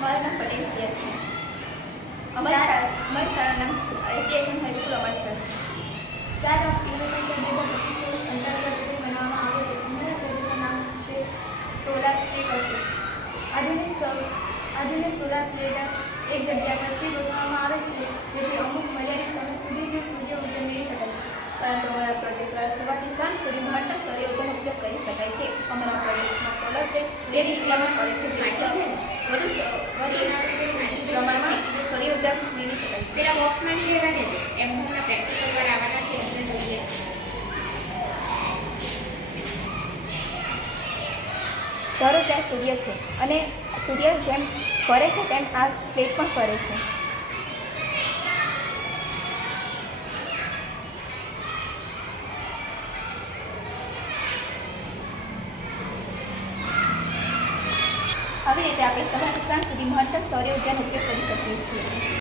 મારું નામ પટેલ સિયા છે. અમારી શાળાનું નામ એટીએસએમ હાઈસ્કૂલ અમારસર છે. સ્ટાર્ટ ઓફ ઇનોવેશન કે 2025 અંતર્ગત પ્રોજેક્ટ બનાવવામાં આવ્યો છે. અમારા પ્રોજેક્ટનું નામ છે સોલાર પ્લેટ. આધુનિક સોલાર પ્લેટ એક જગ્યા પર સ્થિત ગોઠવવામાં આવે છે જેથી અમુક મર્યાદિત સમય સુધી જ સૂર્ય ઉર્જા મેળવી શકાય છે. પરંતુ અમારા પ્રોજેક્ટ દ્વારા સવારથી સાંજ સુધી મહત્તમ સૌર ઉર્જાનો ઉપયોગ કરી શકાય છે. અમારા પ્રોજેક્ટમાં સોલર પ્લેટ સૂર્યની દિશામાં ફરે છે, વધુ પ્રમાણમાં સૌર ઉર્જા મેળવી શકાય છે. પેલા બોક્સમાં નહીં રહેવા દેજો, એમ હમણાં પ્રેક્ટિકલ પર આવવાના છે એટલે જોઈએ. ધારો કે આ સૂર્ય છે અને સૂર્ય જેમ ફરે છે તેમ આ પ્લેટ પણ ફરે છે. આવી રીતે આપણે સવારથી સાંજ સુધી મહત્તમ સૌર ઉર્જાનો ઉપયોગ કરી શકીએ છીએ.